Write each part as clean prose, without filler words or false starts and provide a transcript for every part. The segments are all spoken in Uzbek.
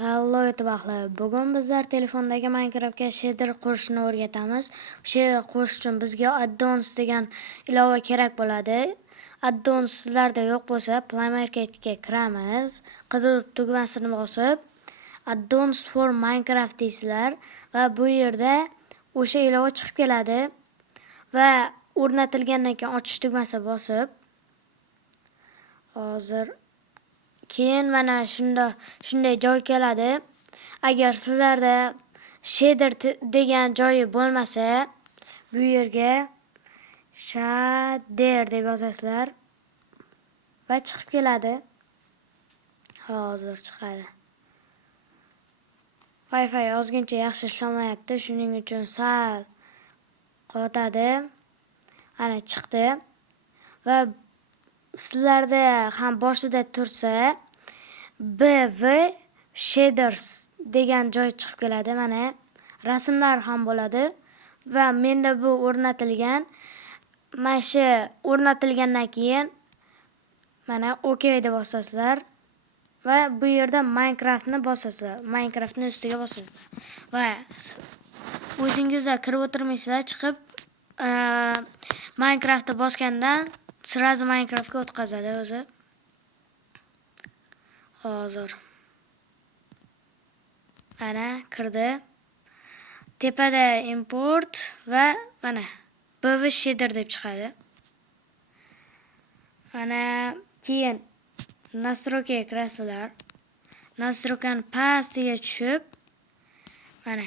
Hallo e'tiborlar. Bugun bizlar telefondagi Minecraftga shader qo'shishni o'rgatamiz. Shader qo'shish uchun bizga addons degan ilova kerak bo'ladi. Addons sizlarda yo'q bo'lsa, Play Marketga kiramiz. Qidiruv tugmasini bosib, addons for Minecraft deysizlar va bu yerda o'sha ilova chiqib keladi va o'rnatilgandan keyin ochish tugmasiga bosib, keyin mana shunday joy keladi. Agar sizlarda shader degan joyi bo'lmasa, bu yerga shader deb yozasizlar va chiqib keladi. Hozir chiqadi. Wi-Fi yozguncha yaxshi ishlamayapti, shuning uchun sal qotadi. Ana chiqdi. Va sizlarda ham boshida tursa BV shaders degan joy chiqib keladi. Mana rasmlar ham bo'ladi va menda bu o'rnatilgan. Mana shu o'rnatilgandan keyin mana OK deb bosasizlar va bu yerda Minecraftni bosasizlar. Minecraftni ustiga bosasizlar. Va o'zingizlar kirib o'tirmaysizlar, chiqib Minecraftni bosgandan sirazi Minecraftga o'tkazadi o'zi. Hozir ana kirdi. Tepada import va mana BV shader deb chiqadi. Mana keyin nastroykaga kirasizlar. Nastroykani pastiga tushib, mana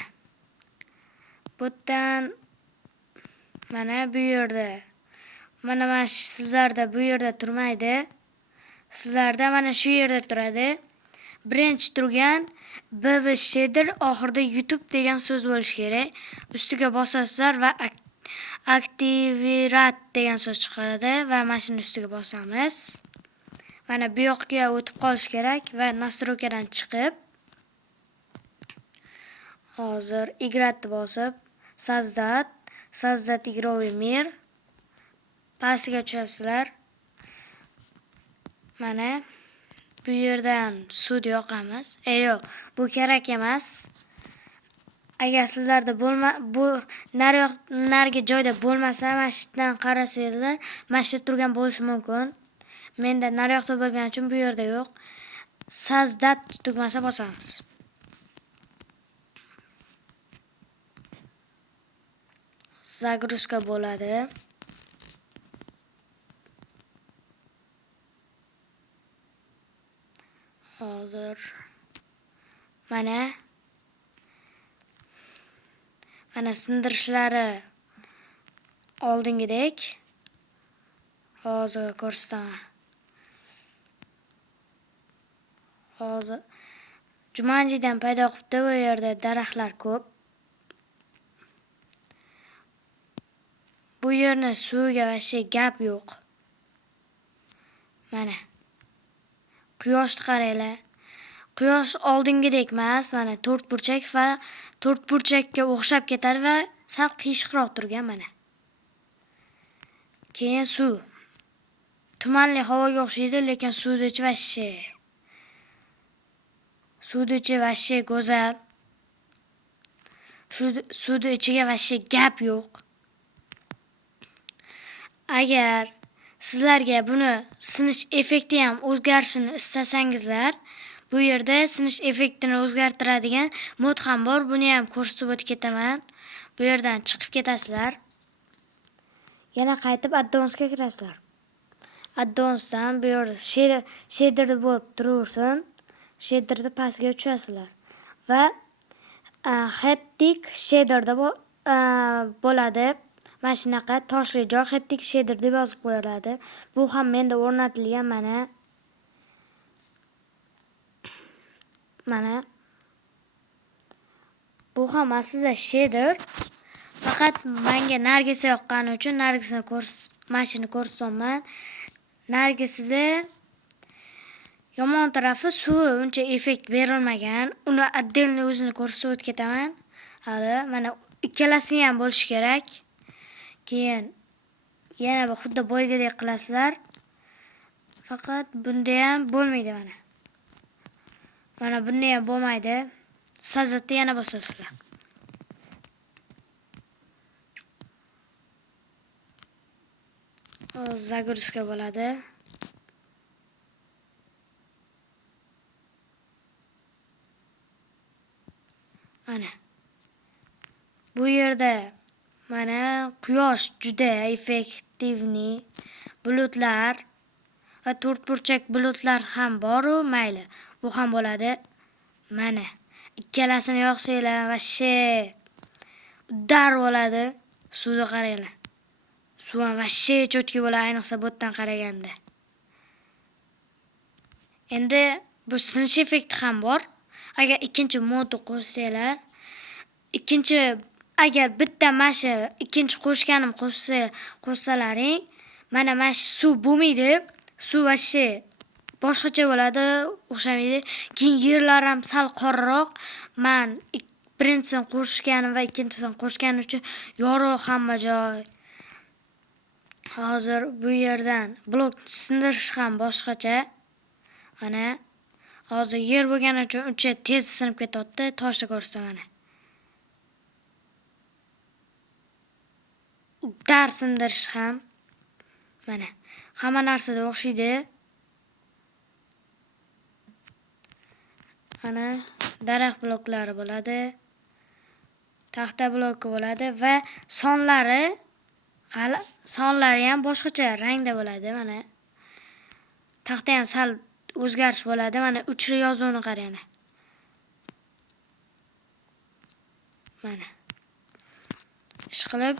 bu yerdan mana bu yerda mana sizlarda bu yerda turmaydi. Sizlarda mana shu yerda turadi. Birinchi turgan BV shader, oxirida YouTube degan so'z bo'lishi kerak. Ustiga bosasizlar va aktivirat degan so'z chiqadi va mashina ustiga bosamiz. Mana bu yoqqa o'tib qolish kerak va nastroykadan chiqib hozir igratni bosib Sozdat игровой мир pastiga tushasizlar. Mana bu yerdan sud yoqamiz. Yo'q, bu kerak emas. Agar sizlarda bu narigi joyda bo'lmasa, mana shu yerdan qarasangizlar, mana shu turgan bo'lishi mumkin. Menda naryoqda bo'lgani uchun bu yerda yo'q. Sozdat tugmasiga bosamiz. Загрузка bo'ladi. Hozir mana sindirishlari oldingidek. Hozir ko'rsataman. Hozir Jumanjidan paydo qilibdi, bu yerda daraxtlar ko'p. Bu yerni suviga vashe gap yo'q. Mana quyoshni qaranglar. Quyosh oldingidek emas, mana to'rtburchak va to'rtburchakka o'xshab ketadi va sal qiyshiqroq turgan mana. Keyin suv. Tumanli havoga o'xshaydi, lekin suvni ichi vashe. Suvni ichi vashe go'zal. Suvni ichiga vashe gap yo'q. Agar sizlarga buni sinish effekti ham o'zgarishini istasangizlar, bu yerda sinish effektini o'zgartiradigan mod ham bor. Buni ham ko'rsatib o'tib ketaman. Bu yerdan chiqib ketasizlar. Yana qaytib addonsga kirasizlar. Addonsdan bu yerda shader bo'lib turaversin. Shaderni pastga tushasizlar va haptic shaderda bo'ladi. Mana shunaqa toshli joy haptic shader deb yozib qo'yiladi. Bu ham menda o'rnatilgan mana. Bu ham aslida shader. Faqat menga nargisi yoqqani uchun nargisini mashina ko'rsataman. Nargisida yomon tarafi suvi uncha effekt berilmagan. Uni отдельно o'zini ko'rsatib o'tib ketaman. Hali mana ikkalasi ham bo'lishi kerak. Keyin yana bir xuddi bo'ygidek qilasizlar. Faqat bunda ham bo'lmaydi mana. Mana bunda ham bo'lmaydi. Sazatda yana bosasizlar. Zagruska bo'ladi. Mana bu yerda mana quyosh juda effektivni bulutlar va to'rtburchak bulutlar ham bor-u, mayli. Bu ham bo'ladi. Mana ikkalasini yoqsanglar vashshe uddar bo'ladi. Suvni qaranglar. Suv ham vashshe cho'tki bo'ladi, ayniqsa botdan qaraganda. Endi bu sinish effekti ham bor. Agar ikkinchi modni qo'shsanglar, agar bitta mashi ikkinchi qo'shganim qo'shsalaring, mana mash suv bo'lmaydi. Suv vashshe boshqacha bo'ladi, o'xshamaydi. Keyin yerlar ham sal qorroq. Men birinchisini qo'shganim va ikkinchisini qo'shganim uchun yorug' hamma joy. Hozir bu yerdan blok sindirish ham boshqacha. Mana hozir yer bo'lgani uchun uncha tez sinib ketyapti. Toshni ko'rsa mana. Dar sindirish ham mana hamma narsada o'xshaydi. Mana daraxt bloklari bo'ladi. Taxta bloki bo'ladi va sonlari ham boshqacha rangda bo'ladi. Mana taxta ham sal o'zgarish bo'ladi. Mana uchli yozuvni qarang. Mana ishqilib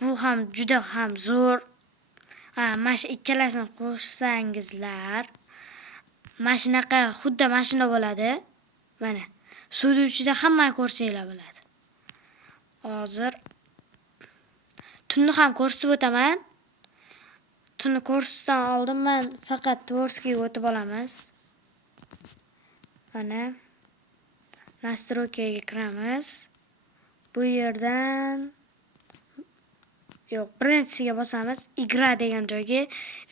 bu ham juda ham zo'r. Mana shu ikkalasini qo'shsangizlar, mana shunaqa xuddi mashina bo'ladi. Mana suvni ichida hammani ko'rsanglar bo'ladi. Hozir tunni ham ko'rsatib o'taman. Tunni ko'rsatdan oldin men faqat Tvorskiga o'tib olamiz. Mana nastroykaga kiramiz. Bu yerdan birinchisiga bosamiz. Igra degan joyga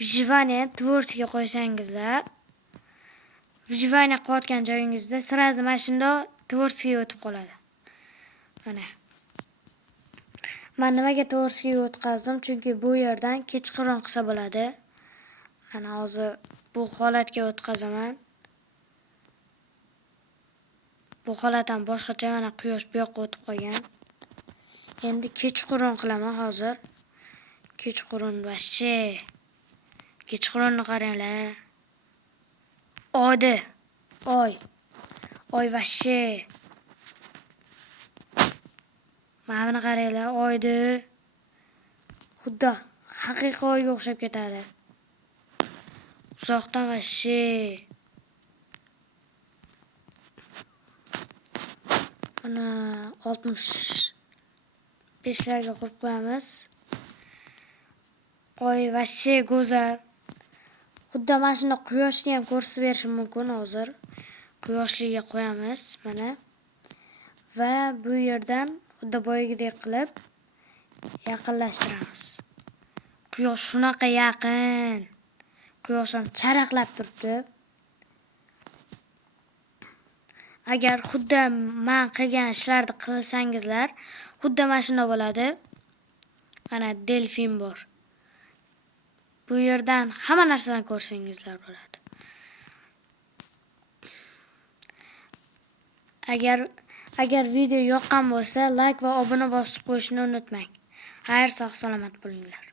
Vyjivaniya Tvorskiga qo'ysangizlar, Vyjivaniya qilayotgan joyingizda sirazi mana shunda Tvorskiga o'tib qoladi. Mana men nimaga Tvorskiga o'tkazdim? Chunki bu yerdan kechqurun qilsa bo'ladi. Mana hozir bu holatga o'tkazaman. Bu holat ham boshqacha. Mana quyosh bu yoqqa o'tib qolgan. Endi kechqurun qilaman hozir. Kechqurun vashshe. Kechqurunni qaranglar. Oy vashshe. Mana buni qaranglar, oydi. Xuddi haqiqiy oyga o'xshab ketadi. Uzoqdan vashshe. Mana 65larga qo'yib qo'yamiz. Oy vashshe go'zal. Xuddi mana shunda quyoshni ham ko'rsatib berishim mumkin hozir. Quyoshliga qo'yamiz mana. Va bu yerdan xuddi boyagidek qilib yaqinlashtiramiz. Quyosh shunaqa yaqin. Quyosh ham charaqlab turibdi. Agar xuddi men qilgan ishlarni qilsangizlar, xuddi mana shunda bo'ladi. Mana delfin bor. Bu yerdan hamma narsani ko'rsangizlar bo'ladi. Agar video yoqqan bo'lsa, like va obuna bosib qo'yishni unutmang. Xayr, sog' salomat bo'linglar.